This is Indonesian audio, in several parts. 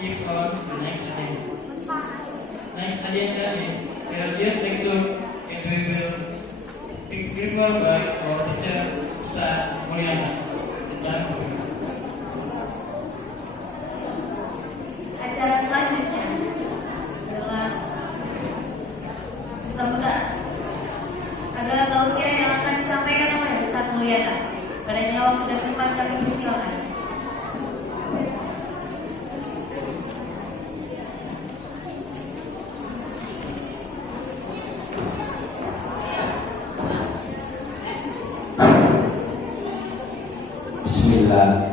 keep on the next agenda. Next agenda is religious lecture and we will pick people by our teacher Ustaz Mulyana. Acara selanjutnya adalah sambutan adalah tausiah yang akan disampaikan oleh Ustaz Mulyana. Padanya waktu dan tempat kami persilakan. Bismillah.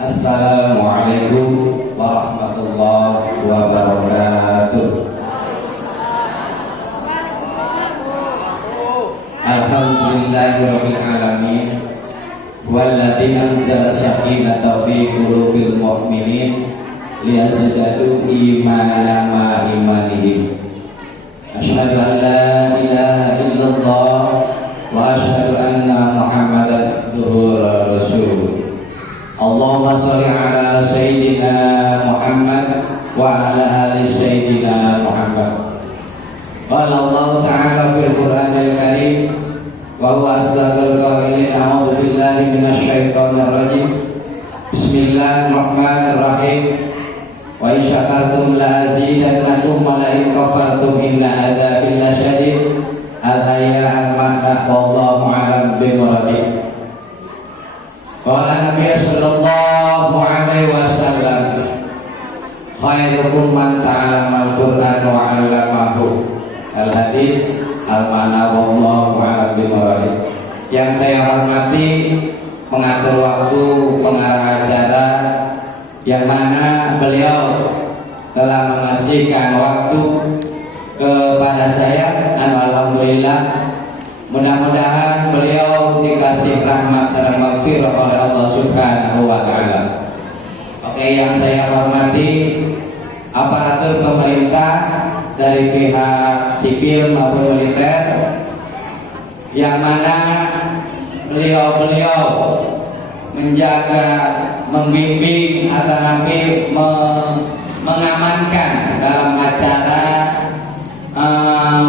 Assalamualaikum warahmatullahi wabarakatuh. Alhamdulillahirabbil alamin. Walladzi anzala sakinata fi qulubil mu'minin liyazdadu imanan ma imanihim. Asyhadu an la ilaha illallah wa asyhadu anna Muhammadan abduhu wa rasuluh. Allahumma sholli ala sayyidina Muhammad wa ala ali sayyidina Muhammad. Qala Allah ta'ala fil Qur'anil Karim wa huwa asdaqul qailin a'udzu billahi minasy syaithanir rajim. Bismillahirrahmanirrahim. Wa in syakartum la azidannakum wa la in kafartum inna adzabi lasyadid. Al-hayya al-ma'na wallahu a'lam bimuradi. Qala Nabi sallallahu alaihi wasallam khairukum man ta'allama al-Qur'an wa 'allamahu. Al-hadis al-ma'na wallahu a'lam bimuradi. Yang saya hormati pengatur waktu, pengarah acara, yang mana beliau telah mengasihkan waktu kepada saya dan alhamdulillah mudah-mudahan beliau dikasih rahmat dan maghfirah oleh Allah Subhanahu wa taala. Oke, yang saya hormati aparatur pemerintah dari pihak sipil maupun militer, yang mana beliau menjaga, membimbing atau nanti mengamankan dalam acara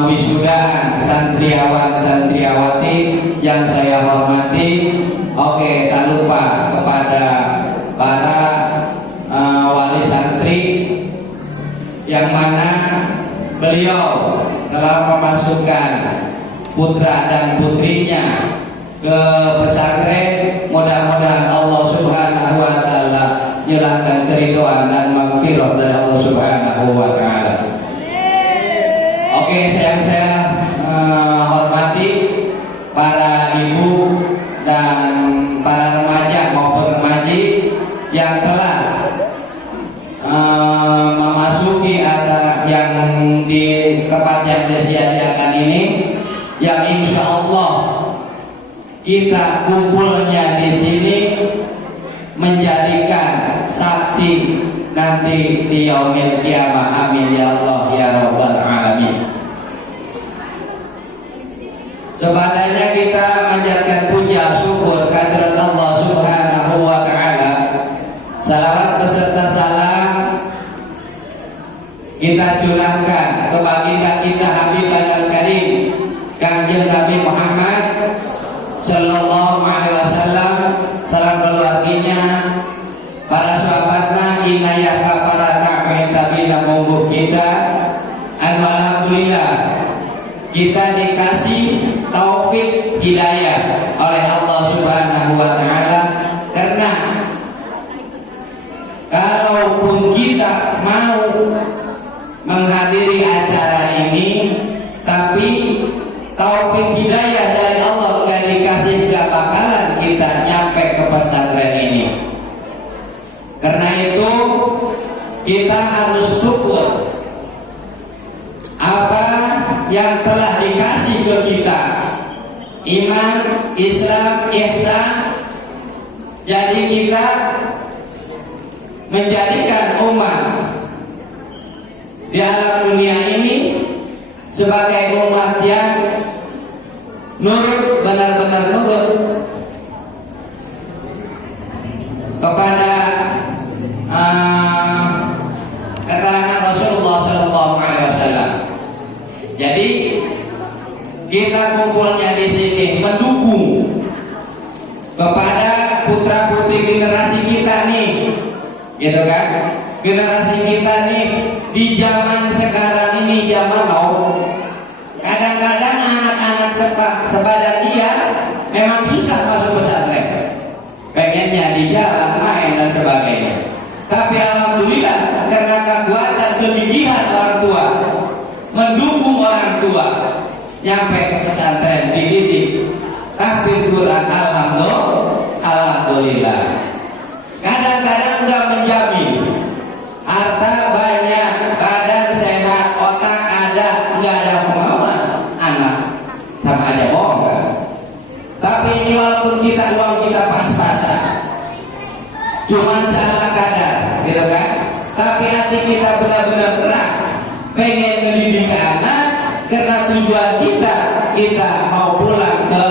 wisudaan santriawan santriawati yang saya hormati. Oke, tak lupa kepada para wali santri yang mana beliau telah memasukkan putra dan putrinya ke pesantren. Mudah-mudahan Allah Subhanahu wa taala nyilahkan keridhaan dan maghfirah dari Allah Subhanahu wa taala. Oke, saya hormati para ibu dan para remaja maupun remaji yang telah memasuki ada yang di tempat yang disediakan ini, yang insya Allah kita kumpulnya di sini menjadikan saksi nanti di yaumil qiyamah. Amin ya Allah ya rabbal alamin. Sebaliknya kita menjadikan puja syukur kehadirat Allah Subhanahu wa taala. Salawat beserta salam kita curahkan ke baginda kita Habib al-Karim Kanjeng Nabi Muhammad sallallahu alaihi wasallam, salam keluarganya, para sahabatnya, inayah para tabi'in tabi'in mubuk kita. Alhamdulillah kita dikasih taufik hidayah oleh Allah Subhanahu wa taala, karena kalaupun kita mau menghadiri acara ini tapi taufik hidayah dari Allah gak dikasih, gak bakalan kita nyampe ke pesantren ini. Karena itu kita harus syukur apa yang telah dikasih ke kita, iman, Islam, ihsan. Jadi kita menjadikan umat di alam dunia ini sebagai umat yang nurut, benar-benar nurut kepada kita kumpulnya di sini mendukung kepada putra putri generasi kita nih, gitu kan? Generasi kita nih di zaman sekarang ini zaman now. Kadang-kadang anak-anak sebadan dia memang susah masuk pesantren, pengennya di jalan main dan sebagainya. Tapi alhamdulillah karena kekuatan kegigihan orang tua, mendukung orang tua, nyampe ke pesantren dididik. Tapi Quran alhamdulillah. Kadang-kadang udah menjamin harta banyak, badan sehat, otak ada, nggak ada pengalaman, anak sama aja bohong kan? Tapi ini walaupun uang kita pas-pasan, cuman salah kadar, gitu kan? Tapi hati kita benar-benar berat, pengen mendidik anak karena tujuan kita mau pulang ke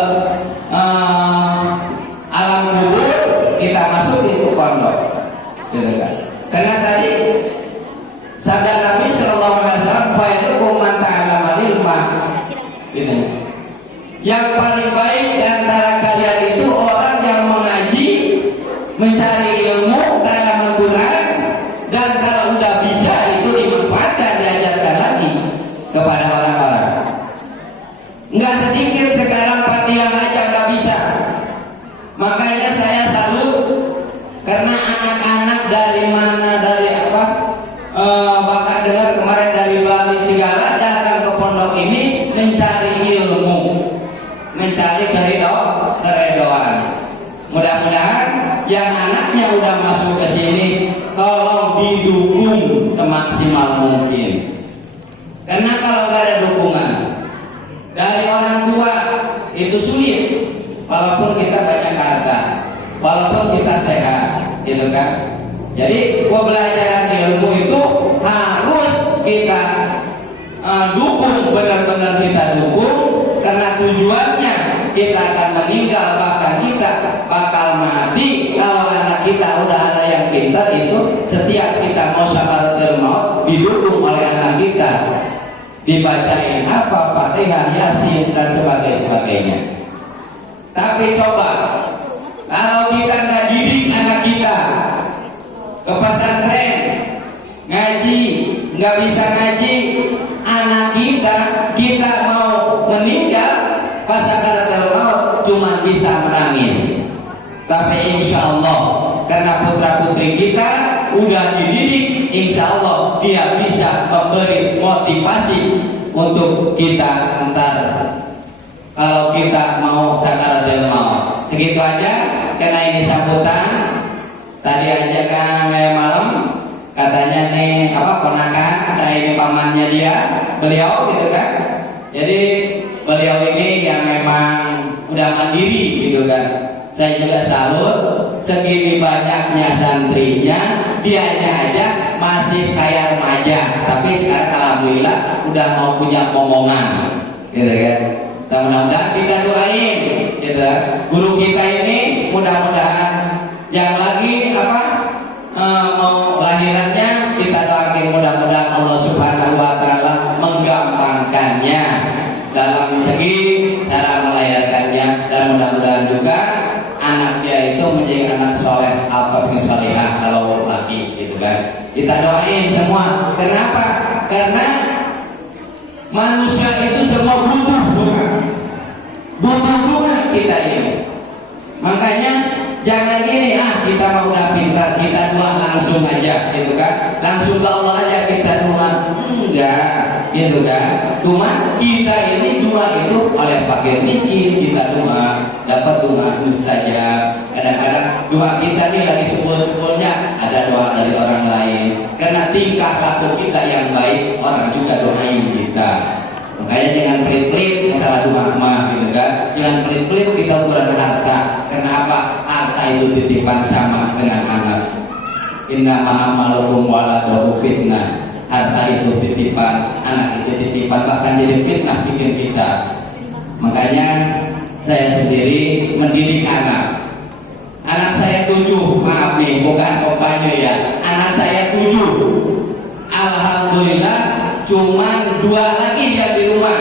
alam kubur, kita masukin ke pondok, gitu kan? Karena tadi sabda Nabi Sallallahu Alaihi Wasallam, "Khairukum man ta'allama ilma." Gitu. Yang paling baik di antara kalian itu orang yang mengaji, mencari ilmu dalam Al-Quran, dan kalau udah bisa itu dimanfaatkan, diajarkan lagi kepada orang-orang. Nggak sedikit sekarang patihan aja nggak bisa. Makanya saya salut karena anak-anak dari mana, dari apa, bakal dengar kemarin dari Bali segala datang ke pondok ini mencari ilmu, mencari keredoan. Mudah-mudahan yang anaknya udah masuk ke sini tolong didukung semaksimal mungkin. Karena kalau nggak ada dukungan dari orang tua itu sulit. Walaupun kita banyak harta, walaupun kita sehat, gitu kan? Jadi pembelajaran ilmu itu harus kita dukung, benar-benar kita dukung, karena tujuannya kita akan meninggal, bahkan kita bakal mati. Kalau anak kita udah ada yang pintar, itu setiap kita mau sakaratul maut didukung oleh anak kita, dibacain apa, Fatihah, Yasin dan sebagainya. Tapi coba kalau kita nggak didik anak kita ke pesantren ngaji, nggak bisa ngaji, anak kita mau meninggal pas sakaratul maut cuma bisa menangis. Tapi insya Allah karena putra putri kita udah dididik, insya Allah dia bisa memberi motivasi untuk kita ntar kalau kita mau sakaratul maut. Segitu aja karena ini sambutan. Tadi aja kan malam katanya nih apa ponakan saya ini pamannya dia, beliau gitu kan. Jadi beliau ini yang memang udah mandiri gitu kan. Saya juga salut segini banyaknya santrinya, dianya aja masih kayak remaja, tapi sekarang alhamdulillah udah mau punya omongan gitu kan. Mudah-mudahan kita doain gitu. Guru kita ini mudah-mudahan yang lagi mau lahirannya kita doain, mudah-mudahan Allah Subhanahu wa taala menggampangkannya dalam segi cara melahirkannya, dan mudah-mudahan juga anak dia itu menjadi anak soleh atau solehah kalau laki gitu kan. Kita doain semua. Kenapa? Karena manusia itu semua butuh doa kita ini. Makanya jangan gini, kita mau udah pintar kita doa langsung aja gitu kan, langsung ke Allah aja kita doa, enggak gitu kan. Cuma kita ini doa itu oleh fakir miskin, kita doa dapat doa mustajab. Kadang-kadang doa kita nih lagi sebul-sebulnya ada doa dari orang lain, karena tingkah laku kita yang baik orang juga doain kita. Makanya jangan pelit-pelit masalah doa gitu kan. Jangan pelit-pelit kita ukuran harta. Kenapa? Harta itu titipan sama dengan anak. Inna ma'amalukum waladuhu fitnah. Harta itu titipan, anak itu titipan, bahkan jadi fitnah bikin kita. Makanya saya sendiri mendidik anak. Anak saya 7, maaf nih, bukan kompanya ya. Anak saya 7. Alhamdulillah cuman 2 lagi yang di rumah.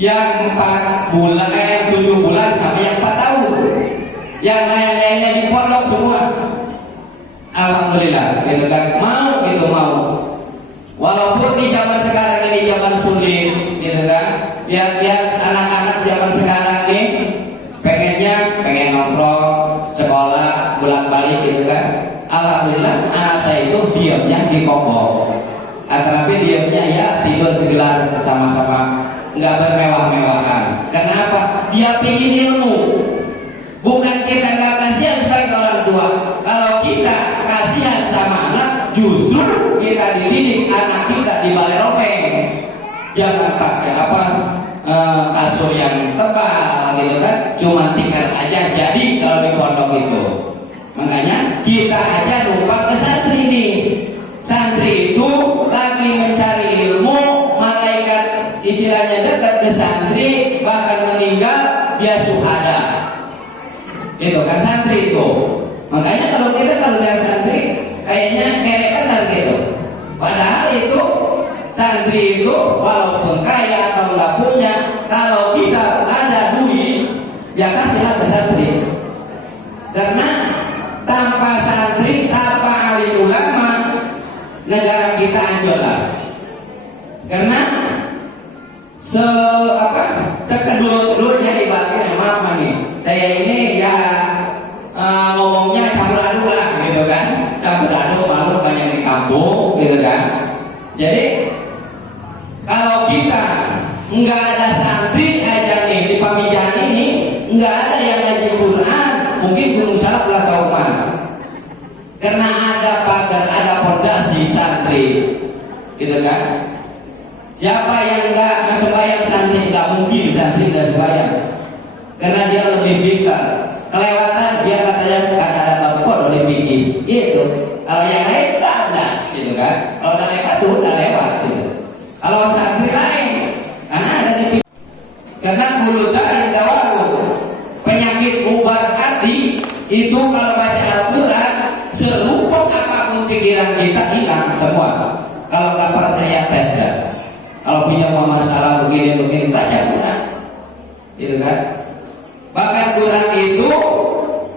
yang 4 bulan, 7 bulan sampai yang 4 tahun. Yang lain-lainnya di pondok semua. Alhamdulillah, gitu kan, mau. Walaupun di zaman sekarang ini zaman sulit, gitu kan. Lihat anak-anak zaman sekarang ini pengen nongkrong, sekolah, bolak-balik, gitu kan. Alhamdulillah, anak saya itu diamnya di kompok. Tapi diamnya ya tidur segelar sama-sama, nggak bermewah-mewahan. Kenapa? Dia pingin ilmu. Bukan kita nggak kasihan sebagai orang tua. Kalau kita kasihan sama anak, justru kita dididik anak kita di balai ropeng. Jangan pakai kasur yang tebal, gitu kan? Cuma tinggal aja jadi kalau di pondok itu. Makanya kita aja lupa ke santri nih. Santri itu lagi mencari ilmu, malaikat istilahnya dekat ke santri, bahkan meninggal dia syuhada. Itu kan santri itu. Makanya kalau lihat santri kayaknya kerepetan gitu. Padahal itu santri itu walaupun kaya atau nggak punya, kalau kita ada duit, ya kasihlah ke santri. Karena tanpa santri, tanpa alim ulama, negara kita hancur lah. Karena sekedul-kedulnya ibaratnya, maaf nih, saya ini ya ngomongnya campur aduk lah, gitu kan. Campur aduk, malu banyak di kampung, gitu kan. Jadi kalau kita nggak ada santri aja nih di pamijahan ini, nggak ada yang ngaji Quran, mungkin Gunung Salak ulah tahu mana. Karena ada pagar, ada pondasi santri, gitu kan. Siapa yang nggak sembahyang santri, nggak mungkin santri nggak sembahyang. Karena dia lebih pintar. Kelewatan dia katanya kata ada bapak lebih tinggi, gitu. Kalau yang lain nggak ada, gitu kan. Kalau udah lewat tuh udah lewat, gitu. Kalau santri lain, karena ada di karena bulu dari dawaru, penyakit ubar hati itu kalau baca Al-Quran serupuk apapun pikiran kita hilang semua. Kalau nggak percaya tes dah. Kalau punya masalah begini baca Quran, gitu kan. Bahkan Quran itu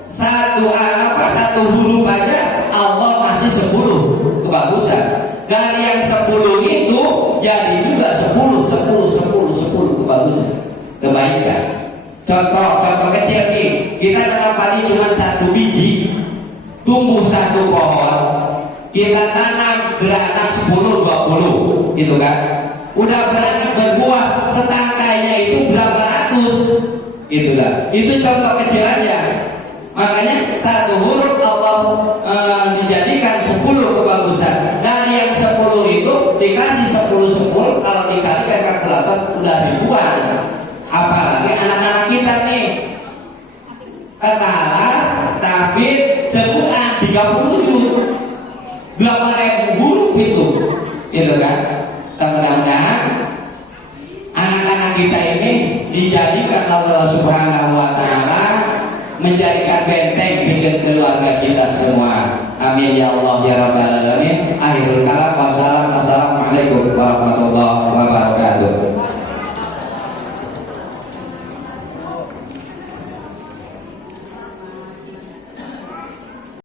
satu huruf aja Allah masih 10 kebagusan. Dari yang 10 itu jadi juga 10 kebagusan, kebaikan. Contoh kecil nih, kita tanam padi cuma 1 biji, tumbuh 1 pohon, kita tanam beranak 10-20, gitu kan. Udah beranak berbuah, setangkainya itu berapa ratus, gitu kan. Itu contoh kecil aja. Makanya 1 huruf Allah dijadikan 10 kebagusan. Dari yang 10 itu dikasih 10, kalau dikalikan kalkulator udah ribuan. Apalagi anak-anak kita nih, ketalah tapi sebulan 37 berapa ribu huruf itu, gitu kan. Mudah-mudahan anak-anak kita ini dijadikan Allah Subhanahu wa Ta'ala menjadikan benteng bikin keluarga kita semua. Amin ya Allah ya Rabbal Alamin. Akhirul kalam. Wassalamualaikum warahmatullahi